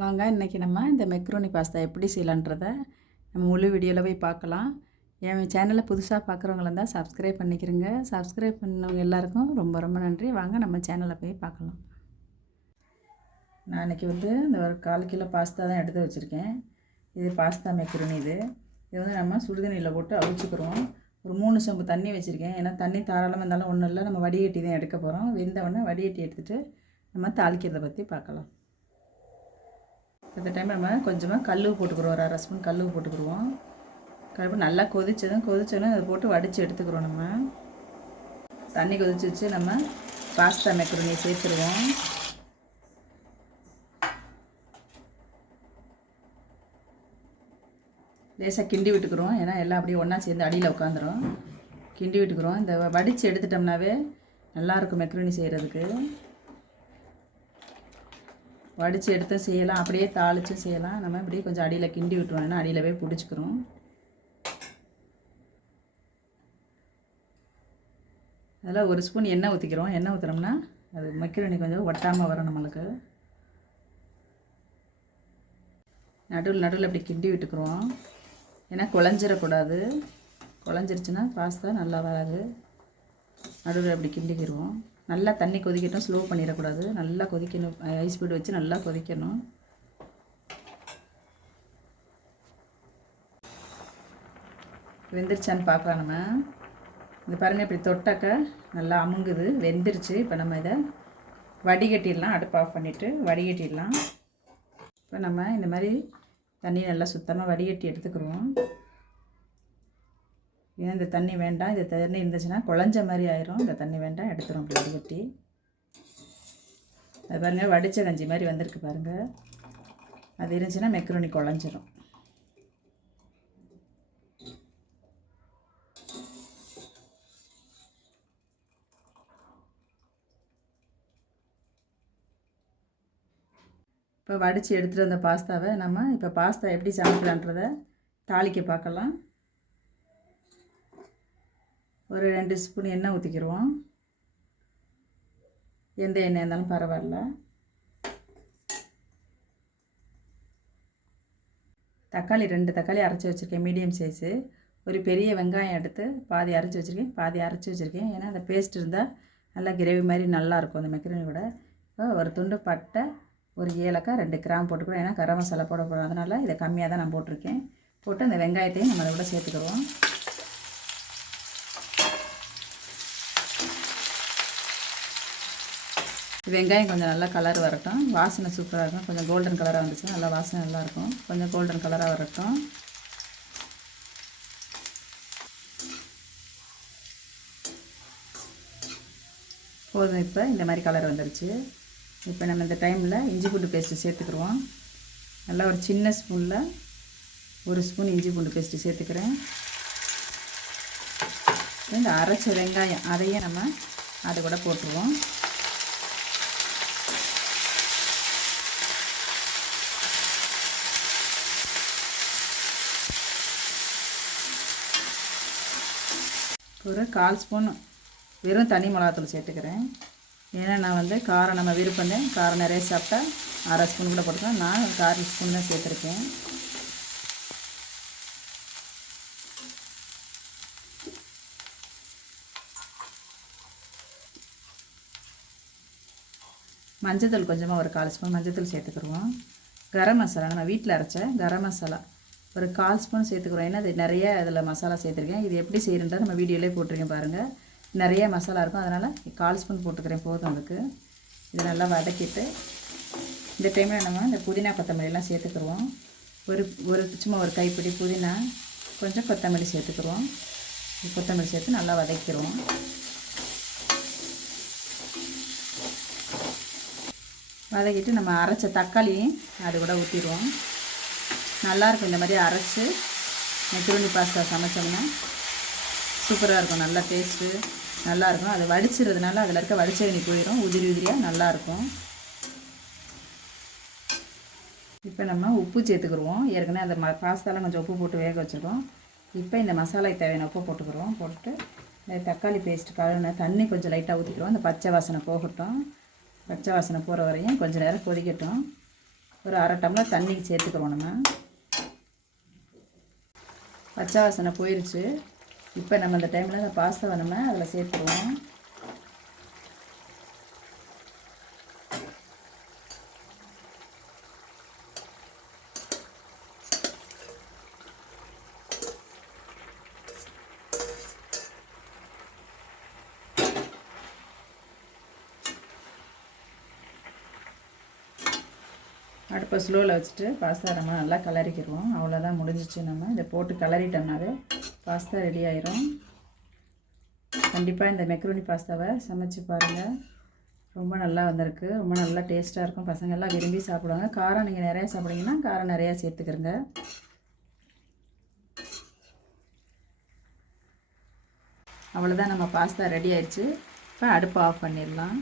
வாங்க இன்றைக்கி நம்ம இந்த மெக்ரோனி பாஸ்தா எப்படி செய்யலான்றதை நம்ம முழு வீடியோவில் போய் பார்க்கலாம். என் சேனலை புதுசாக பார்க்குறவங்கள இருந்தால் சப்ஸ்கிரைப் பண்ணிக்கிறேங்க. சப்ஸ்கிரைப் பண்ணவங்க எல்லாருக்கும் ரொம்ப ரொம்ப நன்றி. வாங்க நம்ம சேனலை போய் பார்க்கலாம். நான் இன்றைக்கி வந்து இந்த ஒரு கால் கிலோ பாஸ்தா தான் எடுத்து வச்சுருக்கேன். இது பாஸ்தா மெக்ரோனி இது. இது வந்து நம்ம சுடுதண்ணியில் போட்டு அவிச்சுக்கிறோம். ஒரு மூணு சொம்பு தண்ணி வச்சுருக்கேன். ஏன்னா தண்ணி தாராளமாக இருந்தாலும் ஒன்றும் இல்லை. நம்ம வடிகட்டி தான் எடுக்க போகிறோம் வெந்தவொடனே வடிகட்டி எடுத்துகிட்டு நம்ம தாளிக்கிறத பற்றி பார்க்கலாம். இந்த டைம் நம்ம கொஞ்சமாக கல் போட்டுக்கிறோம். ஒரு அரை ஸ்பூன் கல் போட்டுக்கிடுவோம் கழுவு நல்லா கொதிச்சதும் கொதிச்சோன்னே அதை போட்டு வடித்து எடுத்துக்கிறோம் நம்ம. தண்ணி கொதிச்சு வச்சு நம்ம பாஸ்தா மெக்ரோனியை சேர்த்துருவோம். லேசாக கிண்டி விட்டுக்கிறோம். ஏன்னா எல்லாம் அப்படியே ஒன்றா சேர்ந்து அடியில் உட்காந்துரும். கிண்டி விட்டுக்கிறோம். இந்த வடித்து எடுத்துட்டோம்னாவே நல்லாயிருக்கும் மெக்ரோனி செய்கிறதுக்கு வடித்து எடுத்து செய்யலாம். அப்படியே தாளித்து செய்யலாம். நம்ம இப்படியே கொஞ்சம் அடியில் கிண்டி விட்டுருவோம்னா அடியில் போய் பிடிச்சிக்கிறோம். அதில் ஒரு ஸ்பூன் எண்ணெய் ஊற்றிக்கிறோம் எண்ணெய் ஊற்றுறோம்னா அது மக்கிரணி கொஞ்சம் ஒட்டாமல் வரும் நம்மளுக்கு. நடுவில் நடுவில் அப்படி கிண்டி விட்டுக்குறோம். ஏன்னா குழஞ்சிடக்கூடாது குழஞ்சிருச்சுன்னா பாஸ்தா நல்லா வராது. நடுவில் அப்படி கிண்டிக்கிடுவோம் நல்லா தண்ணி கொதிக்கட்டும் ஸ்லோ பண்ணிடக்கூடாது. நல்லா கொதிக்கணும். ஹை ஸ்பீடு வச்சு நல்லா கொதிக்கணும். வெந்துருச்சான்னு பார்க்கலாம் நம்ம. இந்த பாருங்க இப்படி தொட்டாக்க நல்லா அமுங்குது வெந்துருச்சு. இப்போ நம்ம இதை வடிகட்டிடலாம். அடுப்பு ஆஃப் பண்ணிவிட்டு வடிகட்டிடலாம். இப்போ நம்ம இந்த மாதிரி தண்ணி நல்லா சுத்தமாக வடிகட்டி எடுத்துக்கிறோம் ஏன்னா இந்த தண்ணி வேண்டாம் இந்த தண்ணி இருந்துச்சுன்னா குழஞ்ச மாதிரி ஆயிரும். இந்த தண்ணி வேண்டாம் எடுத்துரும் அப்படி வடிகட்டி. அது பாருங்கள் வடித்த கஞ்சி மாதிரி வந்திருக்கு பாருங்கள் அது இருந்துச்சுன்னா மெக்ரோனி குழஞ்சிரும். இப்போ வடித்து எடுத்துகிட்டு வந்த பாஸ்தாவை நம்ம இப்போ பாஸ்தா எப்படி சமைக்கலான்றதை தாளிக்க பார்க்கலாம். ஒரு ரெண்டு ஸ்பூன் எண்ணெய் ஊற்றிக்கிடுவோம் எந்த எண்ணெய் இருந்தாலும் பரவாயில்ல. தக்காளி ரெண்டு தக்காளி அரைச்சி வச்சுருக்கேன் மீடியம் சைஸு. ஒரு பெரிய வெங்காயம் எடுத்து பாதி அரைச்சி வச்சுருக்கேன் பாதி அரைச்சி வச்சுருக்கேன். ஏன்னா அந்த பேஸ்ட் இருந்தால் நல்லா கிரேவி மாதிரி நல்லாயிருக்கும் அந்த மெக்கரணி கூட இப்போ ஒரு துண்டு பட்டை ஒரு ஏலக்காய் ரெண்டு கிராம் போட்டுக்கிறோம் ஏன்னா கரம் மசாலா போட போகிறோம் அதனால் இதை கம்மியாக தான் நான் போட்டிருக்கேன். போட்டு அந்த வெங்காயத்தையும் நம்ம அதை கூட சேர்த்துக்கிறோம் வெங்காயம் கொஞ்சம் நல்லா கலர் வரட்டும். வாசனை சூப்பராக இருக்கும். கொஞ்சம் கோல்டன் கலராக வந்துச்சு நல்லா வாசனை நல்லாயிருக்கும் கொஞ்சம் கோல்டன் கலராக வரட்டும். போதும் இப்போ. இந்த மாதிரி கலர் வந்துருச்சு. இப்போ நம்ம இந்த டைமில் இஞ்சி பூண்டு பேஸ்ட்டு சேர்த்துக்குருவோம். நல்லா ஒரு சின்ன ஸ்பூனில் ஒரு ஸ்பூன் இஞ்சி பூண்டு பேஸ்ட்டு சேர்த்துக்கிறேன். இந்த அரைச்ச வெங்காயம் அதையும் நம்ம அதை கூட போட்டுருவோம். ஒரு கால் ஸ்பூன் வெறும் தனி மிளகாத்தூள் சேர்த்துக்கிறேன். ஏன்னா நான் வந்து காரம் நம்ம விருப்பந்தேன் காரம் நிறைய சாப்பிட்டா அரை ஸ்பூன் கூட போட்டுக்கலாம். நான் கால் ஸ்பூன் தான் சேர்த்துருக்கேன். மஞ்சத்தூள் கொஞ்சமாக ஒரு கால் ஸ்பூன் மஞ்சத்தூள் சேர்த்துக்கிடுவோம். கரம் மசாலா நம்ம வீட்டில் அரைச்ச கரம் மசாலா. ஒரு கால் ஸ்பூன் சேர்த்துக்கிறோம். ஏன்னா அது நிறைய அதில் மசாலா சேர்த்துருக்கேன். இது எப்படி செய்யறதா நம்ம வீடியோலேயே போட்டிருக்கேன் பாருங்கள் நிறைய மசாலா இருக்கும். அதனால் கால் ஸ்பூன் போட்டுக்கிறேன். போதும் அதுக்கு. இதை நல்லா வதக்கிட்டு இந்த டைமில் நம்ம இந்த புதினா கொத்தமல்லிலாம் சேர்த்துக்குருவோம். ஒரு ஒரு சும்மா ஒரு கைப்பிடி புதினா கொஞ்சம் கொத்தமல்லி சேர்த்துக்குருவோம். கொத்தமல்லி சேர்த்து நல்லா வதக்கிடுவோம் வதக்கிட்டு நம்ம அரைச்ச தக்காளி அது கூட ஊற்றிடுவோம் நல்லாயிருக்கும் இந்த மாதிரி அரைச்சி. மெக்ரோனி பாஸ்தா சமைச்சோம்னா சூப்பராக இருக்கும். நல்லா டேஸ்ட்டு நல்லாயிருக்கும். அது வடிச்சிறதுனால அதில் இருக்க வடிச்சகனி போயிடும் உதிரி உதிரியாக நல்லாயிருக்கும். இப்போ நம்ம உப்பு சேர்த்துக்குருவோம். ஏற்கனவே அந்த ம பாஸ்தாலாம் கொஞ்சம் உப்பு போட்டு வேக வச்சுருக்கோம். இப்போ இந்த மசாலாக்கு தேவையான உப்பு போட்டுக்கிறோம் போட்டுட்டு தக்காளி பேஸ்ட் கழுவுன தண்ணி கொஞ்சம் லைட்டாக ஊற்றிக்கிறோம் அந்த பச்சை வாசனை போகட்டும். பச்சை வாசனை போகிற வரையும் கொஞ்சம் நேரம் கொதிக்கட்டும். ஒரு அரை டம்ளர் தண்ணிக்கு சேர்த்துக்கிறோம் நம்ம. பச்சை வாசனை போயிடுச்சு இப்போ நம்ம அந்த டைமில் இந்த பாஸ்தாவை நம்ம அதில் சேர்த்துருவோம். அடுப்பை ஸ்லோவில் வச்சுட்டு பாஸ்தா நம்ம நல்லா கலரிக்கிடுவோம் அவ்வளோதான் முடிஞ்சிச்சு நம்ம. இதை போட்டு கலரிட்டோம்னாவே பாஸ்தா ரெடி ஆயிரும். கண்டிப்பாக இந்த மெக்ரோனி பாஸ்தாவை சமைச்சு பாருங்கள் ரொம்ப நல்லா வந்திருக்கு. ரொம்ப நல்லா டேஸ்ட்டாக இருக்கும். பசங்கள்லாம் விரும்பி சாப்பிடுவாங்க. காரம் நீங்கள் நிறையா சாப்பிடுங்கன்னா காரம் நிறையா சேர்த்துக்கிறங்க அவ்வளோதான் நம்ம பாஸ்தா ரெடி ஆயிடுச்சு. இப்போ அடுப்பு ஆஃப் பண்ணிடலாம்.